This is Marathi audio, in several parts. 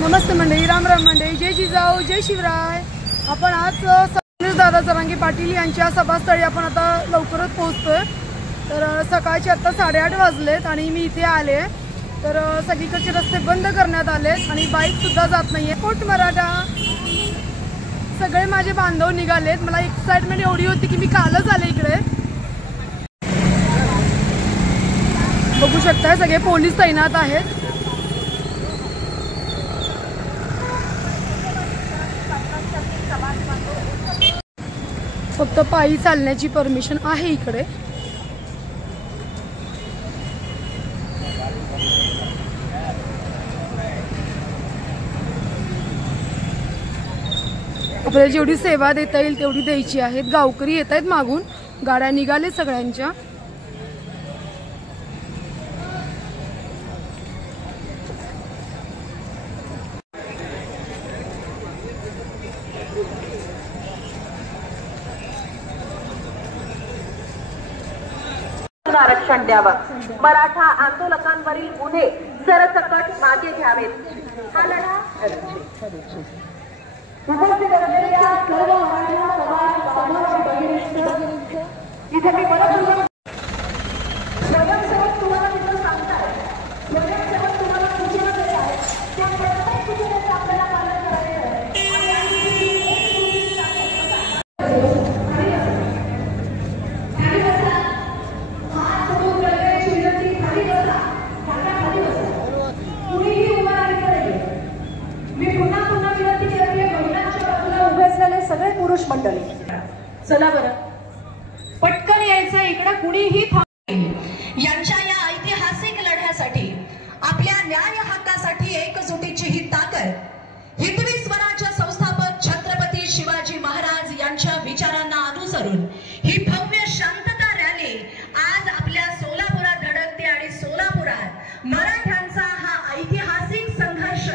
नमस्ते मंडळी, राम राम मंडळी, जय जिजाऊ, जय शिवराय। आपण आज दादा जरांगे पाटील यांच्या सभास्थळी आपण आता लवकरच पोहोचतोय। तर सकाळचे आता 8:30 वाजलेत आणि मी इथे आले। तर सगळीकडचे रस्ते बंद करण्यात आलेत आणि बाईक सुद्धा जात नाहीये। कोट मराठा सगळे माझे बांधव निघालेत। मला एक्साइटमेंट एवढी होती की मी कालच आले इकडे। बघू शकताय सगळे पोलीस तैनात आहेत। फक्त पायी चालण्याची परमिशन आहे इकडे। आपल्याला जेवढी सेवा देता येईल तेवढी द्यायची आहे। गावकरी येत आहेत मागून, गाड्या निघाले सगळ्यांच्या। आरक्षण द्यावं, मराठा आंदोलकांवरील गुन्हे सरसकट मागे घ्यावेत। हा लढा उपस्थित असलेल्या सर्व मराठा समाज इथे मी परत स्वयंसेवक तुम्हाला तिथं सांगताय, स्वयंसेवक तुम्हाला सूचना देत आहेत, त्या प्रत्येक सूचनेचं आपल्याला पालन करायचं आहे। सगळे पुरुष मंडळी चला बरं, पटकन यायचं इकडे, कुणीही यांच्या या ऐतिहासिक लढ्यासाठी, आपल्या न्याय हक्कासाठी एकजुटीची ही ताकद हिंदवी स्वराज्य संस्थापक छत्रपती शिवाजी महाराज यांच्या विचारांना अनुसरून ही भव्य शांतता रॅली आज आपल्या सोलापुरात धडकते आणि सोलापुरात मराठ्यांचा हा ऐतिहासिक संघर्ष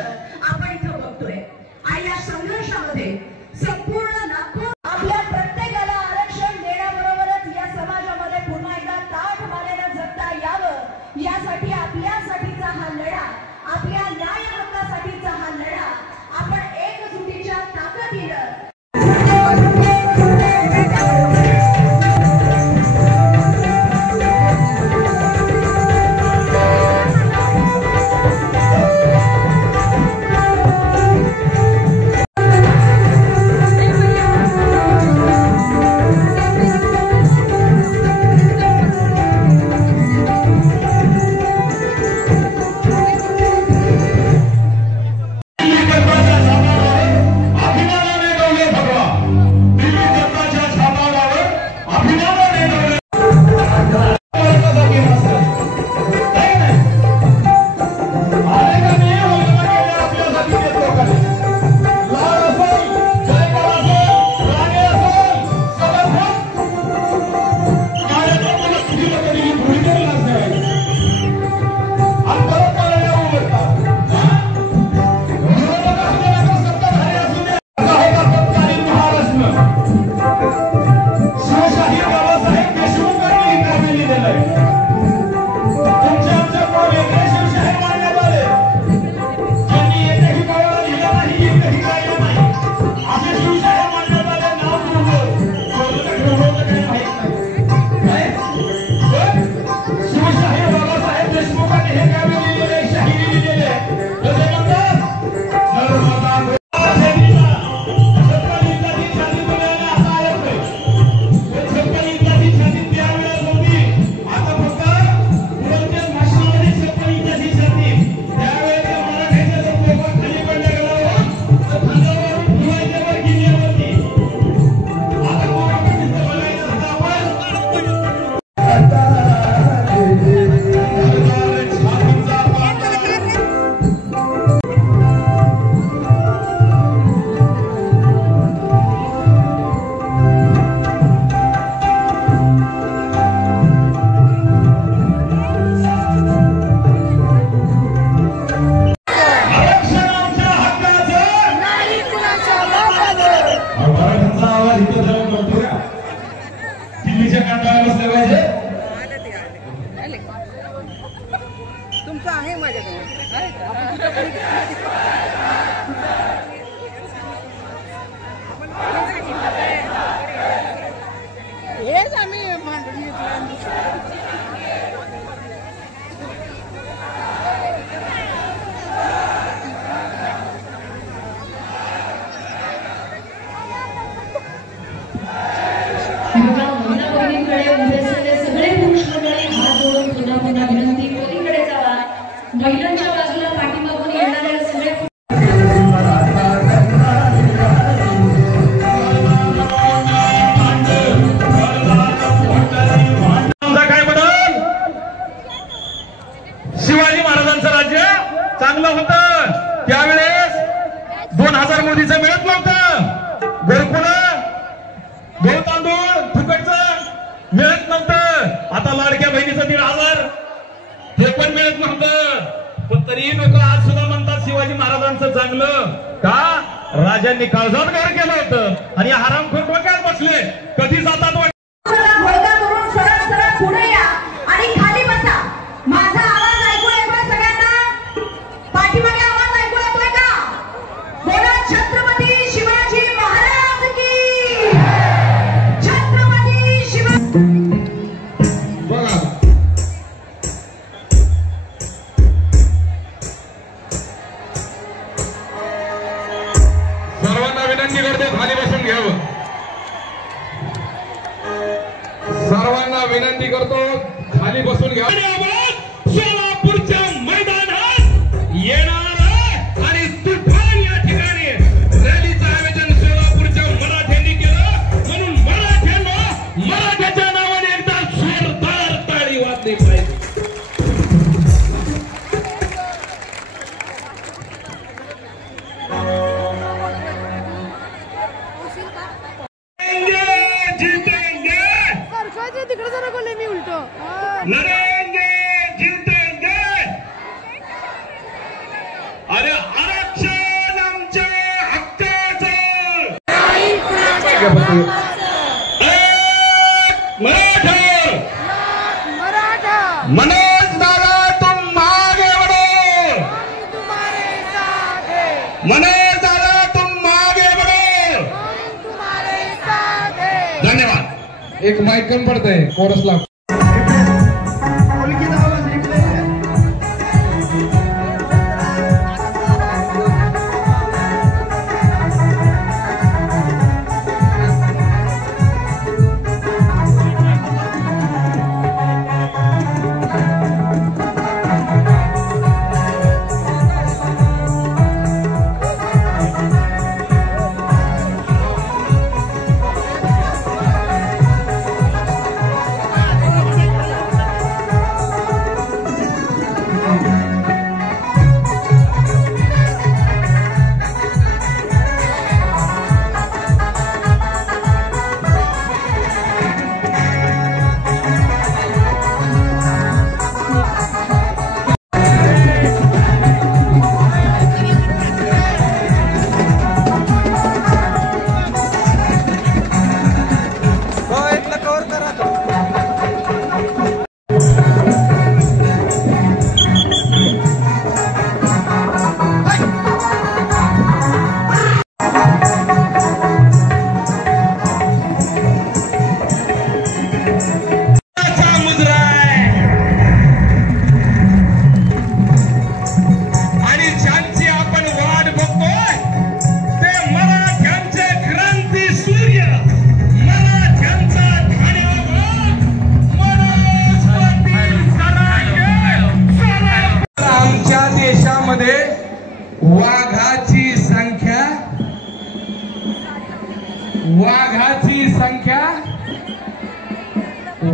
आपण इथं बघतोय। आणि या संघर्षामध्ये संपूर्ण लाखो आपल्या प्रत्येकाला आरक्षण देण्याबरोबरच या समाजामध्ये पुन्हा एकदा ताठ मानेनं जगता यावं, यासाठी आपल्यासाठीचा हा लढा, आपल्या न्याय हक्कासाठीचा हा लढा आपण एकजुटीच्या ताकदीनं तुमचं आहे माझ्याकडे. हेच आम्ही मांडून सगळे पुरुष मंडळी हात जोडून पुन्हा पुन्हा विनंती, मोदीकडे जावा. महिलांच्या बाजूला पाठीमागून येणाऱ्या सगळे काय बदल? शिवाजी महाराजांचं राज्य चांगलं होतं त्यावेळेस 2000 मोदीचं मिळत नव्हतं. घरकुल गहू तांदूळ फुकटचं मिळत नव्हतं. आता लाडक्या बहिणीचं 1500 हे पण मिळत नव्हतं. पण तरीही लोक आज सुद्धा म्हणतात शिवाजी महाराजांचं चांगलं का? राजांनी काळजात घर केलं होतं आणि हरामखोर डोक्यात बसले. कधी जातात पुढे या आणि खाली बसा. माझा आवाज ऐकू येतोय सगळ्यांना? पाठीमागे आवाज ऐकू येतोय का? बोला छत्रपती शिवाजी महाराज की. छत्रपती शिवाजी. बघा सर्वांना विनंती करतो खाली बसून घ्यावं. सर्वांना विनंती करतो खाली बसून घ्या. सोलापूरच्या मैदानात येणार आणि तुफान या ठिकाणी रॅलीचं आयोजन सोलापूरच्या मराठ्यांनी केलं. म्हणून मराठ्याच्या नावाने एकदा जोरदार टाळी वाजली पाहिजे. तिकडे जरा बोलले मी उलट. लढेंगे जिंकेंगे. अरे आरक्षण आमच्या हक्काचं. मराठा मनोज दादा तुम आगे बढ़ो. तुम्हारे साथ है. मनोज दादा तुम आगे बढ़ो. तुम्हारे साथ है. धन्यवाद. एक माइक कम पडतंय कोरसला.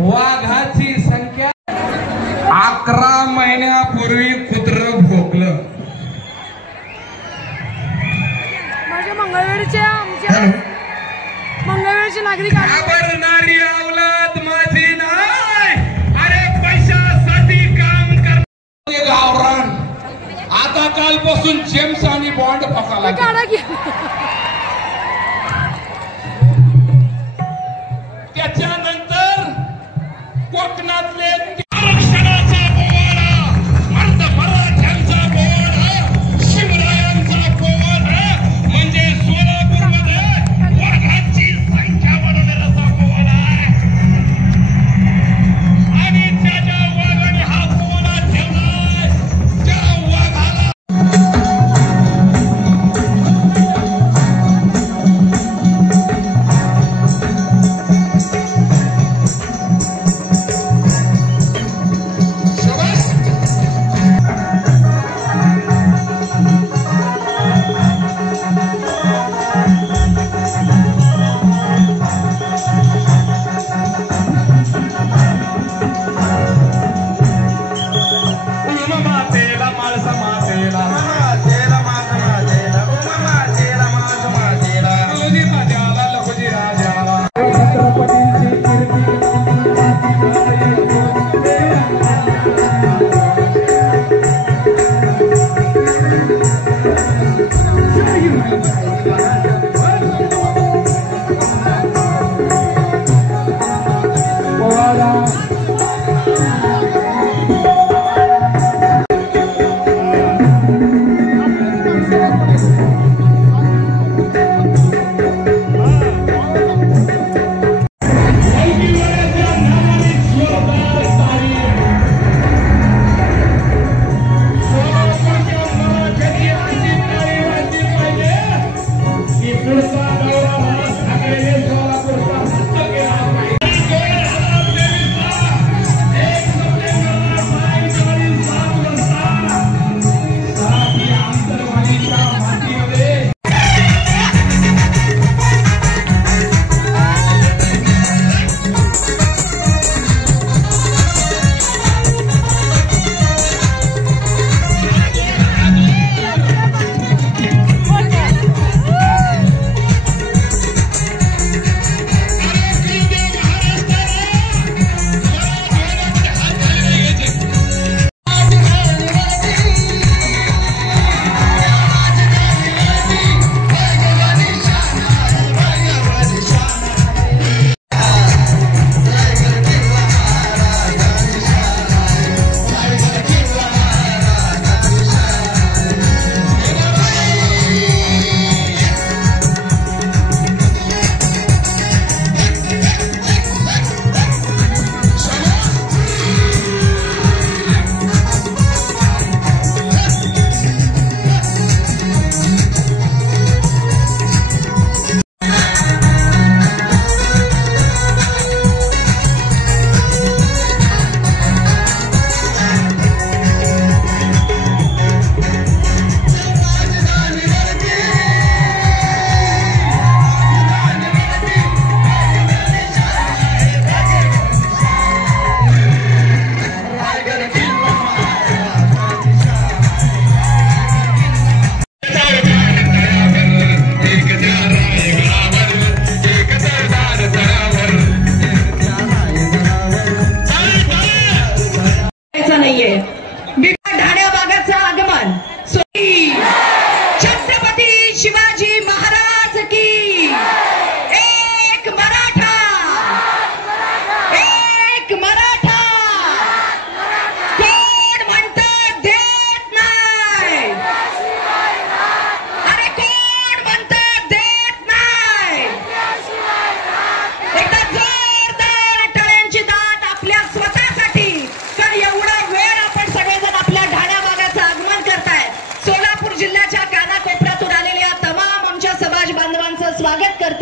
वाघाची संख्या 11 महिन्यापूर्वी कुत्र भोकलं. माझ्या मंगळवेळच्या आमच्या मंगळवेळचे नागरिक घाबरणारी अवलाद माझी नाही. अरे पैशासाठी काम करणारे गावरान आता कालपासून जेम्स आणि बॉन्ड पकाला काढा की. त्याच्यानंतर कोकणातले आरक्षणाचा पोवाडा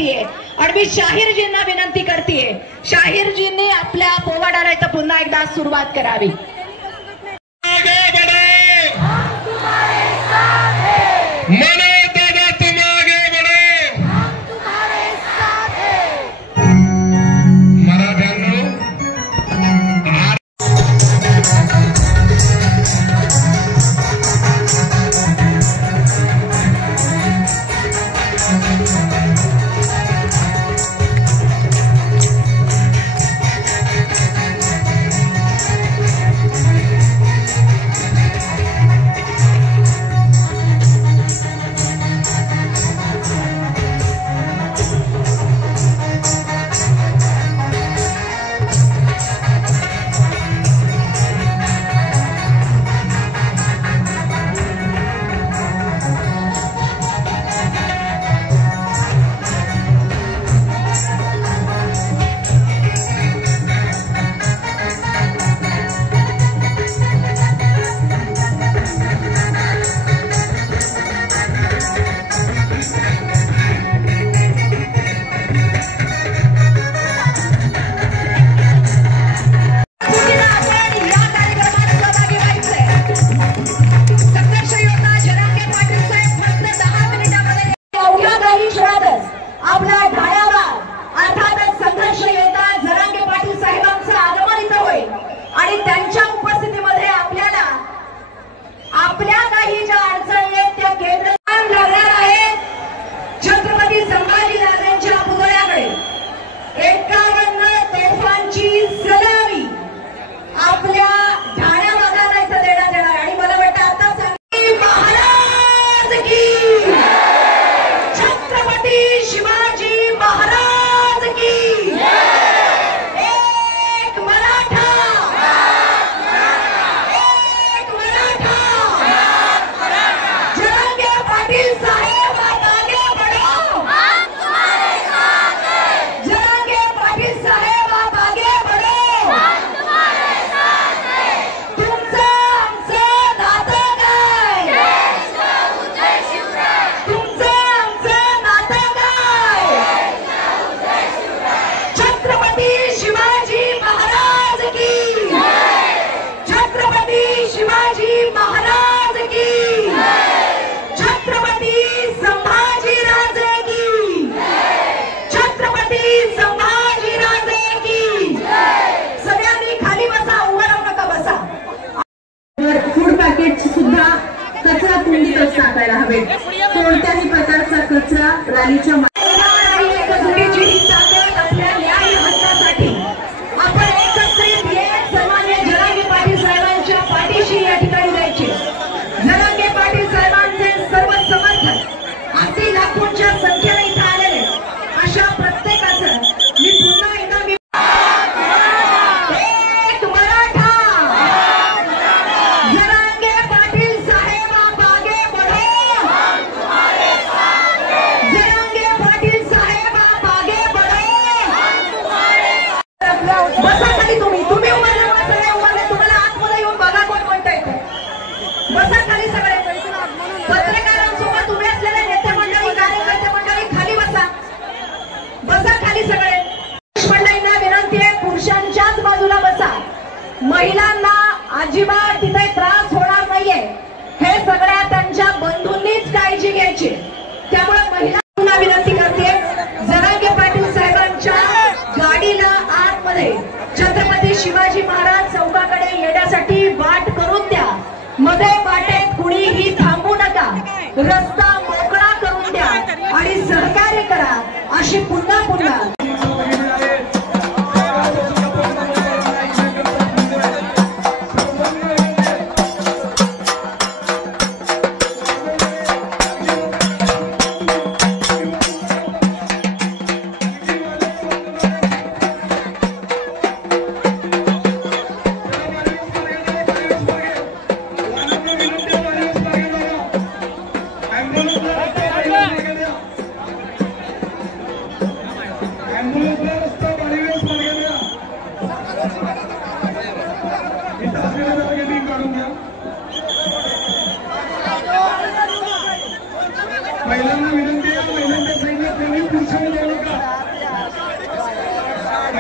करतेय आणि मी शाहीरजींना विनंती करतेय, शाहीरजींनी आपल्या पोवाड्याला इथं पुन्हा एकदा सुरुवात करावी. टाकायला हवे. कोणत्याही प्रकारचा कचरा रॅलीच्या आपल्या न्याय हक्कासाठी आपण एकत्रित येत सन्माननीय जरांगे पाटील साहेबांच्या पाठीशी या ठिकाणी जायचे. जरांगे पाटील साहेबांचे सर्व समर्थक अगदी लाखोंच्या संख्येने इथे आलेले अशा प्रत्येकाचं मी पुन्हा एकदा एक मराठा जरांगे पाटील साहेब आप आगे बढ़ो. जरांगे पाटील साहेब आप आगे बढ़ो. बसा खाली तुम्ही उभे राहा. सगळे उभे तुम्हाला आतमध्ये येऊन बघा कोण म्हणतंय ते. बसा खाली सगळे. पत्रकारांसोबत उभे असलेले नेते मंडळी कार्यकर्ते मंडळी खाली बसा. बसा खाली सगळे. मंडळींना विनंती आहे पुरुषांच्याच बाजूला बसा. महिलांना अजिबात तिथे त्रास होणार नाहीये हे सगळ्या त्यांच्या बंधूंनीच काळजी घ्यायची. त्यामुळे महिलांना विनंती करते जरांगे पाटील साहेबांच्या गाडीला आतमध्ये छत्रपती शिवाजी महाराज चौकाकडे येण्यासाठी वाट करून द्या. मध्ये वाटेत कुणीही थांबू नका. रस्ता मोकळा करून द्या आणि सहकार्य करा अशी पुन्हा पुन्हा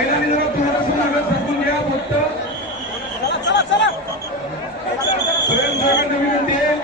महिलांनी जरा थोडंसं मागे सरकून घ्या. फक्त स्वयंसेवकांना विनंती आहे.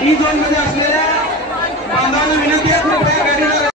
डी झोन मध्ये असलेल्या बांधवांना विनंती आहे कृपया गाडीला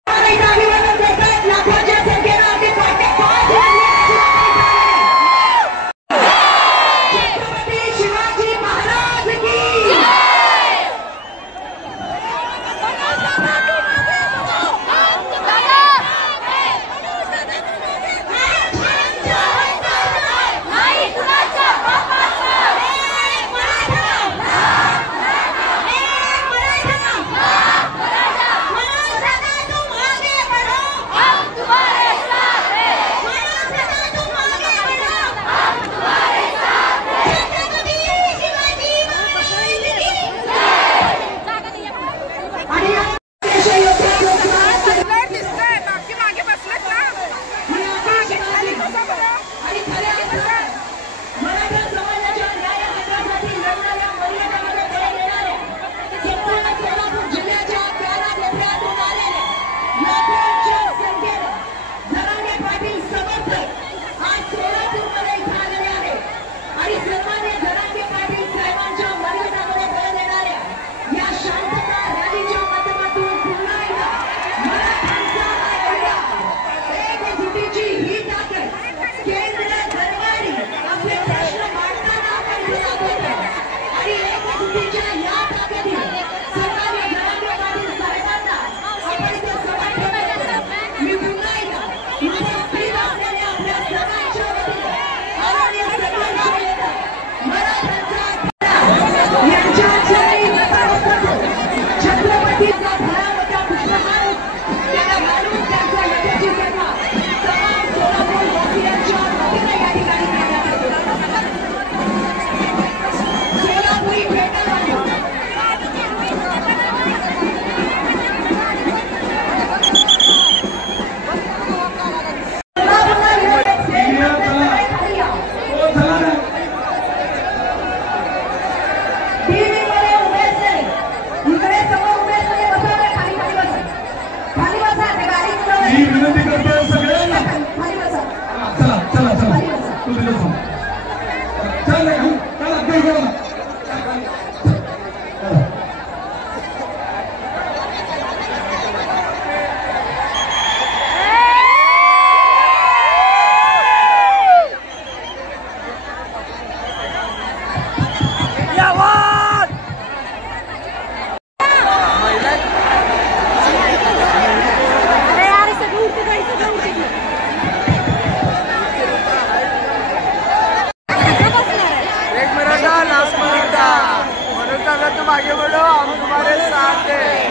आगे बढ़ो, हम तुम्हारे साथ हैं।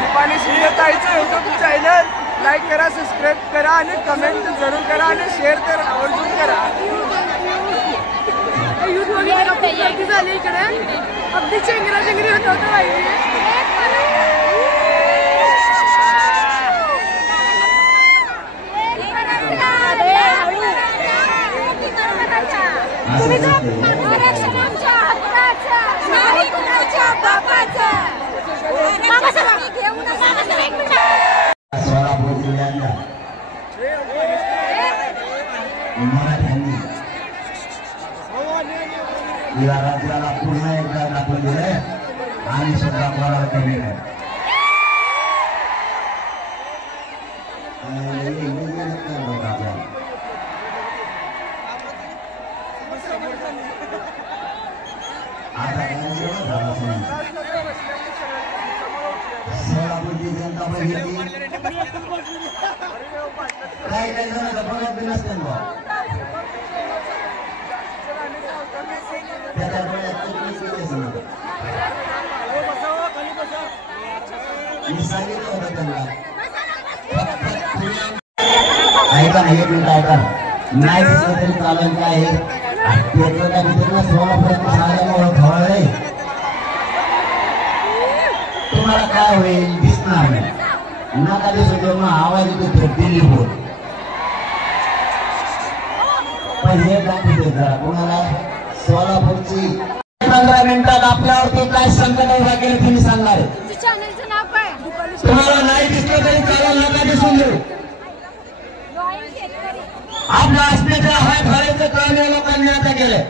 दीपाली शिंदेताईचं यूट्यूब चॅनल लाईक करा, सबस्क्राईब करा आणि कमेंट जरूर करा आणि शेअर करा, आवर्जून करा। युथ वगैरे खूप गर्दी झाली इकडे, अगदी चेंगराचेंगरी होत होतं बाई। सोलापूर जिल्ह्यातल्या मराठ्यांनी या राज्याला पुन्हा एकदा दाखवून दिले आणि सुद्धा बळावर केले। सोलापूरची जनता बघितली काही काही जण गप्पा बी नसते त्याच्या डोळ्यात मी सांगितलं होतं त्यांना ऐका ना, एक मिनिट ऐका नाही दिसलं तरी चालेल काय त्या मित्रांना सोलापूरात साऱ्यामुळे खवळलंय तुम्हाला काय होईल दिसणार नाही नका दिसू जेव्हा आवाज येतो दिल्ली बोल पण हे दाखवते जरा कोणाला सोलापूरची 15 मिनिटात आपल्यावरती काय संकट उभा केले तुम्ही सांगणार तुम्हाला नाही दिसलं तरी चालेल नका दिसून देऊ आपल्या असण्याच्या हाय फाळीचं काम या लोकांनी आता केलंय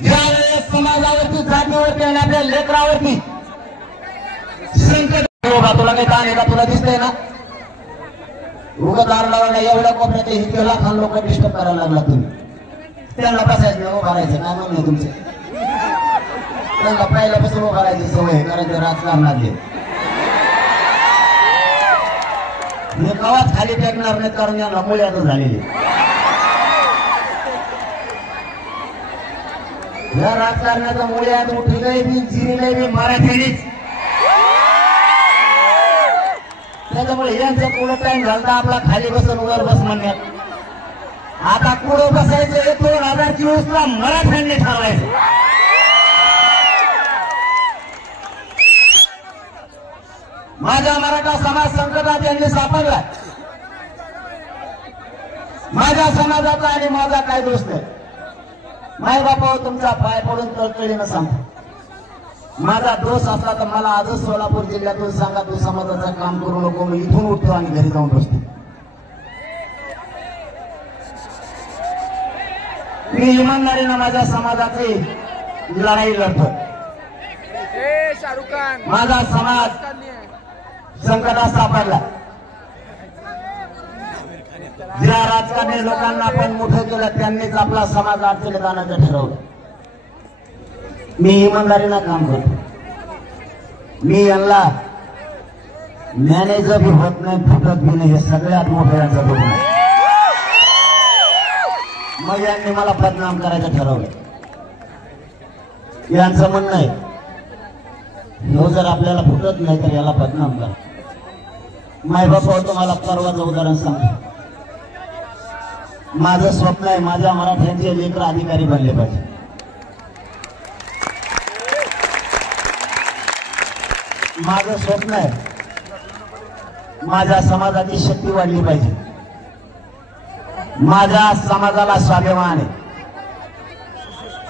ज्यावेळेस समाजावरती जातीवरती आणि आपल्या लेकरावरती संकट तुला काही ताण आहे का तुला दिसतंय ना उगत आरडावरला एवढ्या कोपऱ्यात इतके लाखान लोक डिस्टर्ब करायला लागला तुम्ही त्यांना बसायचं उभं राहायचं काय म्हणणं तुमचं त्यांना पहिल्यापासून उभं राहायची सवय करायचं राजकारणातले हे कवाच खाली फेकणार नाही कारण यांना मुळ्यातच झालेली या राजकारणाचा मुळ्यात उठलंय बी जिरलंय बी मराठ्यांनीच त्याच्यामुळे यांचा पुढं टाइम झाला आपला खाली बसून वर बस म्हणण्यात आता पुढं बसायचं 2024 ला मराठ्यांनी ठरवायचं माझा मराठा समाज संकटात यांनी सापडला माझ्या समाजाचा आणि माझा काय दोष नाही माय बापा तुमचा पाय पडून तळतळीनं सांगतो माझा दोष असला तर मला आजच सोलापूर जिल्ह्यातून सांगा तू समाजाचं काम करू नको मी इथून उठतो आणि घरी जाऊन बसतो मी इमानदारीनं माझ्या समाजाची लढाई लढतो माझा समाज संकटात सापडला ज्या राजकारणी लोकांना आपण मोठं केलं त्यांनीच आपला समाज अडचणीत आणायचं ठरवलं मी इमानदारीनं काम करतो मी यांना मॅनेजर बी होत नाही फुटत बी नाही हे सगळ्यात मोठं यांचं दुःख नाही मग यांनी मला बदनाम करायचं ठरवलं यांचं म्हणणं आहे हो जर आपल्याला फुटत नाही तर याला बदनाम करा माय बापा तुम्हाला परवाचं उदाहरण सांगतो माझं स्वप्न आहे माझ्या मराठ्यांचे लेकर अधिकारी बनले पाहिजे माझं स्वप्न आहे माझ्या समाजाची शक्ती वाढली पाहिजे माझ्या समाजाला स्वाभिमान आहे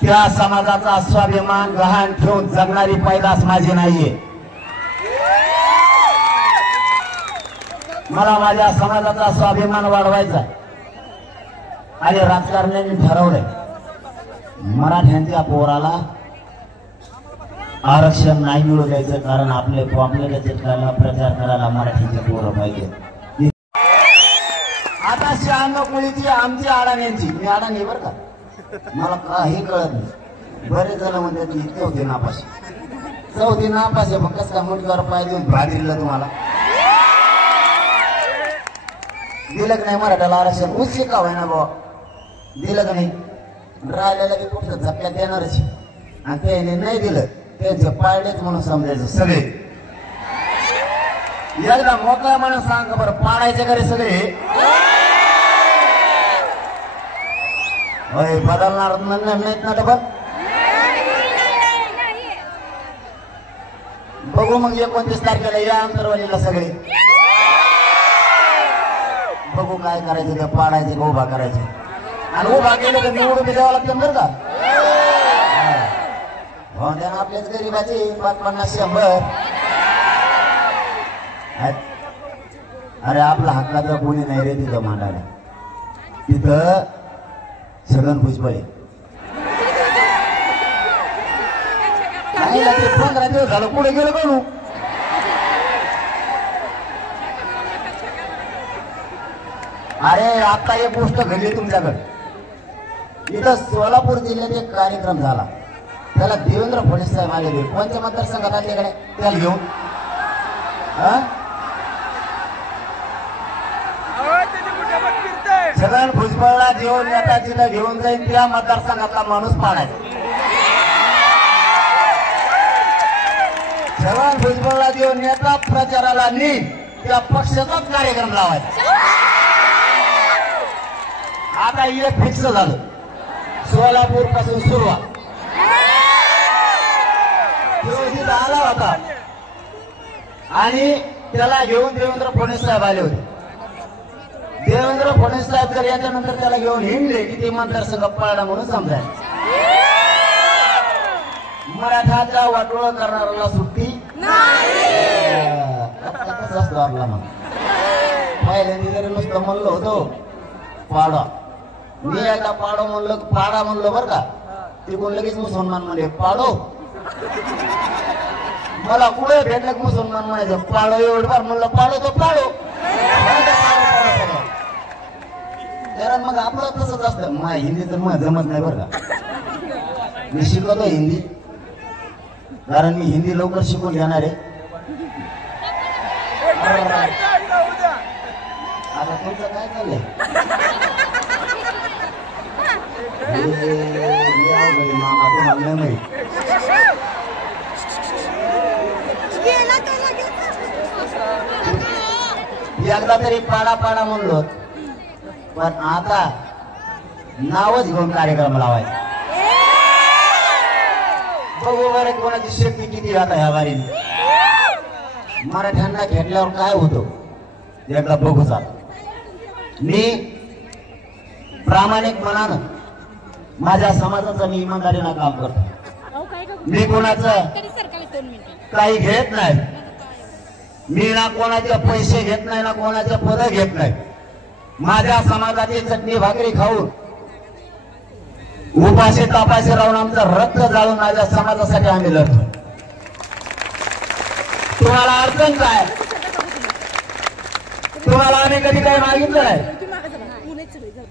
त्या समाजाचा स्वाभिमान गहाण ठेवून जगणारी पैदास माझी नाहीये मला माझ्या समाजाचा स्वाभिमान वाढवायचा आणि राजकारण्यांनी ठरवलंय मराठ्यांच्या पोराला आरक्षण नाही मिळू द्यायचं, कारण आपले पॉम्पलेट चिटकायला प्रचार करायला मराठीचे पोरं पाहिजे. आता 96 मुलीची आमची अडाण्यांची, मी अडाणी बरं का, मला काही कळत नाही. बरेच जण म्हणतात की चौथी नापास आहे, मग कसं काय मुलगावर पाय देऊन भाग दिलं तुम्हाला? दिलं की नाही मराठ्याला आरक्षण? उच्च का होईना बाबा, दिलं का नाही? राहिलेलं की कुठं झपक्यात देणारच, आणि त्याने नाही दिलं त्यांचे पाळलेच म्हणून समजायचं सगळे. एकदा मोकळा म्हणून सांग बरं, पाडायचे करे सगळे? होय, बदलणार नाहीत ना डबल. बघू मग 29 तारखेला या अंतरवालीला सगळे, बघू काय करायचं, ते पाडायचे का उभा करायचे. आणि उभा केले तर निवडून द्यावं लागतं बरं का. त्यानं आपल्याच गरीबाचे 5-50 100. अरे आपला हक्काचं कोणी नाही रे तिथं मांडायला, तिथं छगन भुजबळ. नाही लागले 15 दिवस झालं, पुढे गेलं करू. अरे आता एक गोष्ट घडली तुमच्याकडे. इथं सोलापूर जिल्ह्यात एक कार्यक्रम झाला, त्याला देवेंद्र फडणवीस साहेब आलेले. कोणत्या मतदारसंघात आल्याकडे त्याला घेऊन? छगन भुजबळला जेवण नेता जिथं घेऊन जाईल त्या मतदारसंघातला माणूस पाडायचा. छगन भुजबळला जेवण नेता प्रचाराला नीट त्या पक्षाचाच कार्यक्रम लावायचा. आता हे फिक्स झालं, सोलापूर पासून सुरुवात. आला होता आणि त्याला घेऊन देवेंद्र फडणवीस साहेब आले होते. देवेंद्र फडणवीस साहेब जर याच्यानंतर त्याला घेऊन हिंडले की ते मतदारसंघ पळला म्हणून समजायचं. मराठाच्या वाटोळ करणाऱ्याला सुट्टी असतो आपला. मग पहिल्यांदा जरी नुसतं म्हणलं होतं पाडा, मी एकदा पाडो म्हणलं, पाडा म्हणलो बरं का, ते कोण लगेच मुसलमान म्हणले पाडो. मला कुठे भेटलं की मुसलमान म्हणायचं पाडो, एवढं फार म्हणलं पाडो तो पाडो. कारण मग आपलं तसंच असतं. मला हिंदी तर मग जमत नाही बरं का, मी शिकवतो हिंदी, कारण मी हिंदी लवकर शिकून घेणार आहे. आता तुमचं काय चाललंय? मामा तुम्हाला नाही, एकदा तरी पाडा पाडा म्हणलो, पण आता नावच घेऊन कार्यक्रम लावायचा. बघू बरं कोणाची शक्ती किती आता ह्या बारीने. मराठ्यांना घेतल्यावर काय होतं एकदा बघू चाल. मी प्रामाणिक मनानं माझ्या समाजाचं मी इमानदारीनं काम करतो. मी कोणाचं काही घेत नाही, मी ना कोणाचे पैसे घेत नाही, ना कोणाचे पद घेत नाही. माझ्या समाजाची चटणी भाकरी खाऊन उपाशी तापाशी राहून आमचं रक्त जाळून माझ्या समाजासाठी आम्ही लढतो. तुम्हाला अडचण काय? तुम्हाला आम्ही कधी काही मागितलं नाही.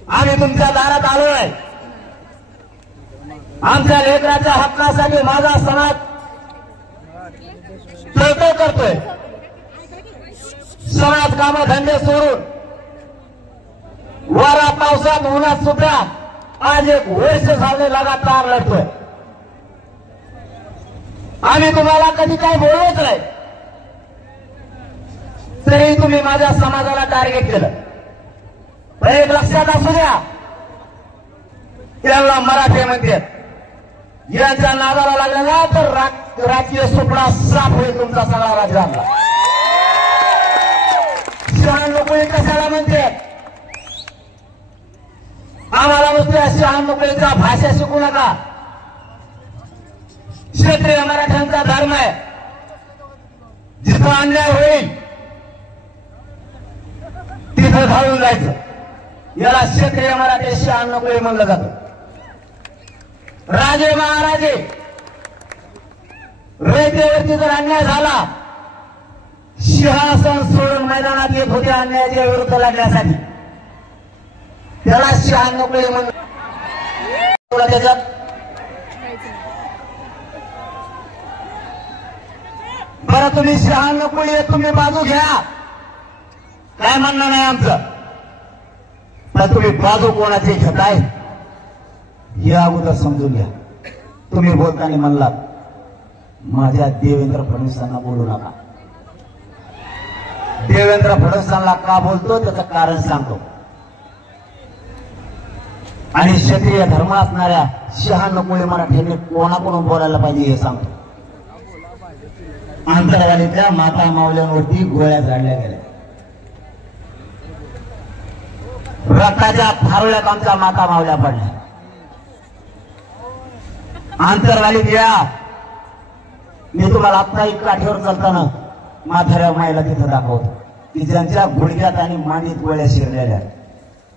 आम्ही तुमच्या दारात आलो आहे. आमच्या लेकराच्या हक्कासाठी माझा समाज तळतळ करतोय. समाज कामं धंदे सोडून वारा पावसात उन्हात सुद्धा आज एक वर्ष झाले लगातार लढतोय. आम्ही तुम्हाला कधी काही बोलवत नाही, तरी तुम्ही माझ्या समाजाला टार्गेट केलं. पण एक लक्षात असू द्या, त्यांना मराठी म्हणतात, यांच्या नादाला लागला ना तर राजकीय सुपडा साफ होईल तुमचा सगळा राज्यातला. शहाणुकळी कशाला म्हणतात? आम्हाला नुसत्या शहाणुकळीचा भाषा शिकू नका. क्षेत्रीय मराठ्यांचा धर्म आहे, जिथं अन्याय होईल तिथं धावून जायचं. याला क्षेत्रीय मराठी शहाणुकळी म्हणलं जातं. राजे महाराजे रयतेवरती जर अन्याय झाला, सिंहासन सोडून मैदानात येत होते अन्यायाच्या विरुद्ध लढण्यासाठी. त्याला शहानकुळे म्हणून त्याच्यात बरं तुम्ही शहानकुळे तुम्ही बाजू घ्या, काय म्हणणं नाही आमचं, पण तुम्ही बाजू कोणाची घेताय हे अगोदर समजून घ्या. तुम्ही बोलताना म्हणलात माझ्या देवेंद्र फडणवीसांना बोलू नका. देवेंद्र फडणवीसांना का बोलतो त्याचं कारण सांगतो. आणि क्षत्रिय धर्म असणाऱ्या शहानकुळे मराठ्यांनी कोणाकडून बोलायला पाहिजे हे सांगतो. आंतरवालीतल्या माता मावल्यांवरती गोळ्या झाडल्या गेल्या. रक्ताच्या थारोळ्यात आमच्या माता मावल्या पडल्या. आंतरवालीत या, मी तुम्हाला आत्ता एक काठीवर चालताना म्हाताऱ्या मायला तिथं दाखवतो की ज्यांच्या गुडघ्यात आणि मांडीत गोळ्या शिरलेल्या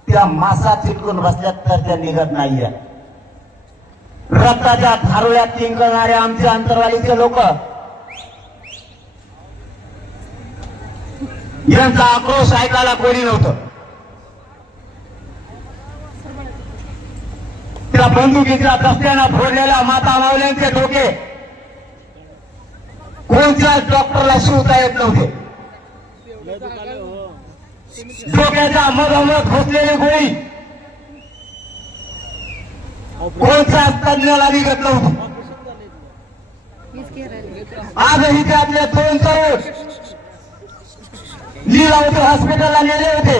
त्या मासा चिटकून बसल्यात तर त्या निघत नाहीये. रक्ताच्या थारोळ्यात किंकणाऱ्या आमच्या आंतरवालीचे लोक, यांचा आक्रोश ऐकायला कोणी नव्हतं. त्या बंदुकीच्या दस्त्यानं फोडलेल्या माता मावल्यांचे डोके कोणत्याच डॉक्टरला शिवता येत नव्हते. डोक्याच्या मधोमध घुसलेली गोळी कोणत्याच तज्ञाला निघत नव्हती. आजही त्यातले 2 तरुण लीलावती हॉस्पिटलला नेले होते.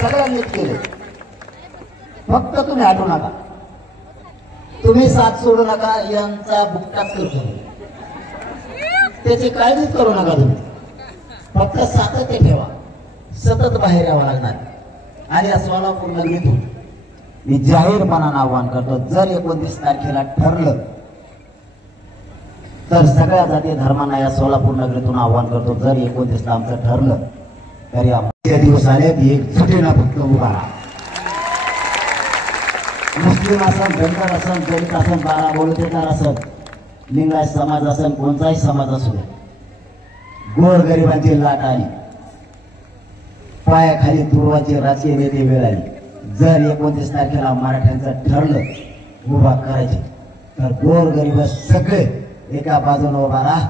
सगळं नीट केले, फक्त तुम्ही हटू नका, तुम्ही साथ सोडू नका, यांचा बुक्काच करतो. त्याची काळजीच करू नका तुम्ही, फक्त सातत्य ठेवा. सतत बाहेर यावं लागणार. आणि या सोलापूर नगरीतून मी जाहीरपणानं आवाहन करतो, जर 29 तारखेला ठरलं तर सगळ्या जाती धर्मांना या सोलापूर नगरीतून आवाहन करतो, जर 29ला आमचं ठरलं तर या दिवस आलेत एकजुटीनं फक्त उभा राहा. मुस्लिम असन, धनगर असन, दलित असन, बारा बोलतेदार असन, लिंगायत समाज असन, कोणताही समाज असू दे, गोरगरिबांची लाट आली, पायाखाली तुरवाचे राजकीय नेते वेळ आली. जर 29 तारखेला मराठ्यांचं ठरलं उभा करायचे तर गोरगरीब सगळे एका बाजूने उभा राहा.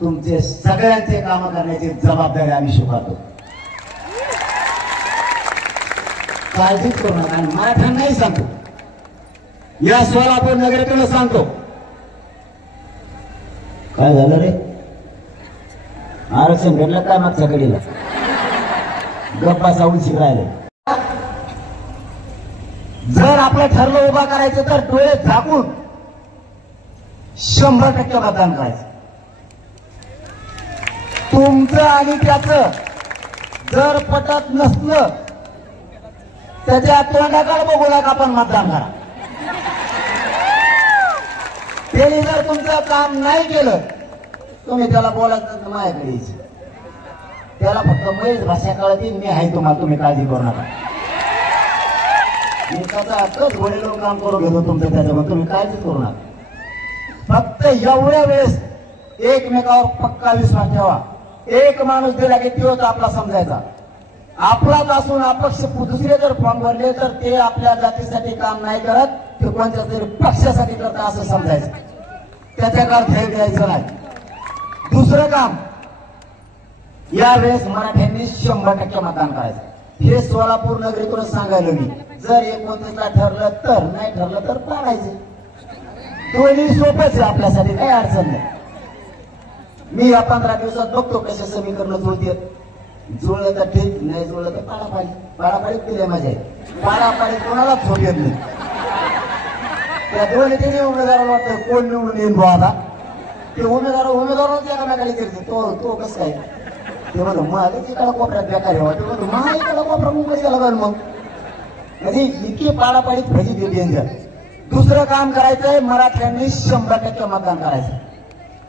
तुमचे सगळ्यांचे काम करण्याची जबाबदारी आम्ही स्वीकारतो. काळजीच करू नका. आणि मराठ्यांनाही सांगतो, या सोलापूर नगरीतून सांगतो, काय झालं रे, आरक्षण भेटलं काय मागच्या कडीला, गप्पा सावून शिकायला. जर आपलं ठरलं उभा करायचं तर डोळे झाकून 100% मतदान करायचं. तुमचं आणि त्याचं जर पटत नसलं त्याच्या तोंडाकडे बघू नका, आपण मतदान करा. त्यांनी जर तुमचं काम नाही केलं तुम्ही त्याला बोलायचं माझ्याकडे यायचं. त्याला फक्त महेश भाषा कळत मी आहे तुम्हाला, तुम्ही काळजी करू नका. मी त्याचा हक्कच घोडेलो काम करून घेतो तुमचं, त्याच्यामुळे तुम्ही काळजी करू नका. फक्त एवढ्या वेळेस एकमेकावर पक्का विश्वास ठेवा. एक माणूस दिला की तोच आपला समजायचा. आपलाच असून अपक्ष दुसरे जर फॉर्म भरले तर ते आपल्या जातीसाठी काम नाही करत, ते कोणत्या तरी पक्षासाठी करतात असं समजायचं. त्याच्याकडे ध्येय द्यायचं नाही. दुसरं काम, यावेळेस मराठ्यांनी 100% मतदान करायचं. हे सोलापूर नगरीतूनच सांगायला मी. जर 29ला ठरलं तर, नाही ठरलं तर पाडायचं. दोन्ही सोपंच आहे आपल्यासाठी, काही अडचण नाही. मी या 15 दिवसात बघतो कसे समीकरण जुळतात. जुळलं तर ठीक, नाही जुळलं तर पाडापाडी. पाडापाडीत दिले मजा आहे. पाडापाडी कोणालाच झोप येत नाही. त्या दोन्ही तिन्ही उमेदवाराला वाटतं कोण निवडून येईल बो आता. ते उमेदवाराच एकामेकाला करते. तो कसं काय ते म्हणतो मग इकडं कोपऱ्यात बेकार आहे, ते म्हणतो मग इकडं कोपरा मुंबई गेला पाहिजे. मग म्हणजे इतकी पाडापाडीत भजी दिली डेंजर. दुसरं काम करायचंय, मराठ्यांनी 100% मतदान करायचं.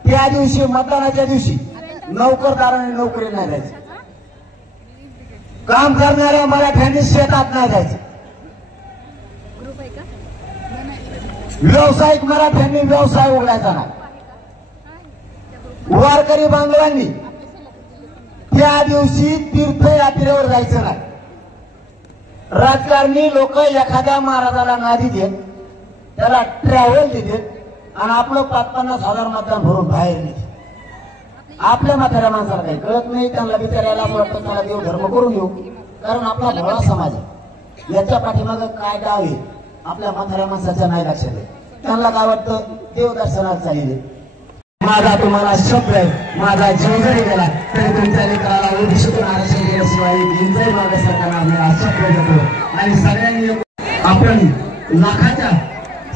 त्या दिवशी, मतदानाच्या दिवशी नोकरदारांनी नोकरी नाही द्यायची. काम करणाऱ्या मराठ्यांनी शेतात नाही जायचं. व्यावसायिक मराठ्यांनी व्यवसाय उघडायचा नाही. वारकरी बांधवांनी त्या दिवशी तीर्थयात्रेवर जायचं नाही. राजकारणी लोक एखाद्या महाराजाला नादी देत, त्याला ट्रॅव्हल देतात आणि आपलं 50-50 मतदान भरून बाहेर नेते. आपल्या म्हाताऱ्या माणसाला काही कळत नाही. त्यांना बिचारायला असं वाटतं त्याला देव धर्म करून येऊ, कारण आपला भोळा समाज आहे. याच्या पाठीमागं काय डाव आहे आपल्या म्हाताऱ्या माणसाच्या नाही लक्षात आहे. त्यांना काय वाटतं देवदर्शनात चालले. माझा तुम्हाला शब्द आहे, माझा जीव जरी गेला तरी तुमच्या लेकराला ओबीसीतून आरक्षण दिल्याशिवाय इंजय मार्ग सरकारला आम्ही शब्द देतो. आणि सगळ्यांनी आपण लाखाच्या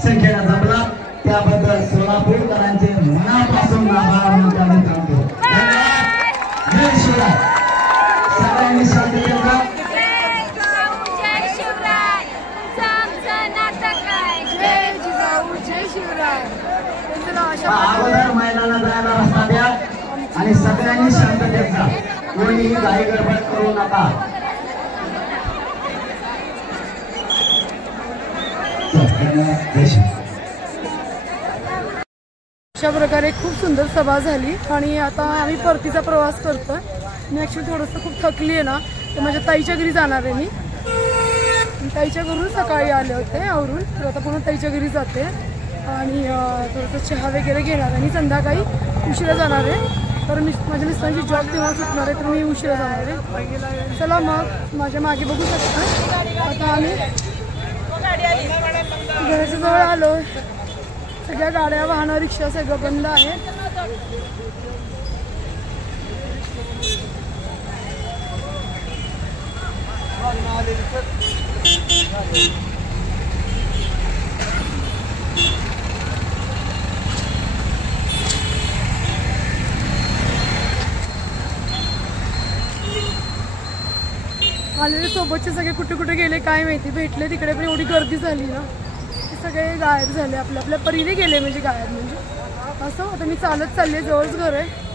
संख्येला जमला त्याबद्दल सोलापूरकरांचे मनापासून आभार मानतो आम्ही करतो. धन्यवाद. जय शिवराय. सगळ्यांनी शांती ठेवा. अगोदर महिलांना जायला रस्ता द्या आणि सगळ्यांनी शांततेत जा. कोणीही घाई गडबड करू नका. अशा प्रकारे खूप सुंदर सभा झाली आणि आता आम्ही परतीचा प्रवास करतोय. मी ॲक्च्युली थोडंसं खूप थकली आहे ना, तर माझ्या ताईच्या घरी जाणार आहे. मी ताईच्या घरून सकाळी आले होते आवरून, तर आता पुन्हा ताईच्या घरी जाते आणि थोडंसं चहा वगैरे घेणार आणि संध्याकाळी उशिरा जाणार आहे. तर माझ्या मिस्टरांची जॉब तेव्हा सुटणार आहे, तर मी उशिरा जाणार आहे. चला मग माझ्या मागे बघू शकता. आता आम्ही घराच्या जवळ आलो. सगळ्या गाड्या वाहनं रिक्षा सगळं बंद आहे. आलेले सोबतचे सगळे कुठे कुठे गेले काय माहिती. भेटले तिकडे पण एवढी गर्दी झाली ना, सगळे गायब झाले. आपल्या आपल्या परीने गेले म्हणजे गायब म्हणजे असं. आता मी चालत चालले, जवळच घर आहे.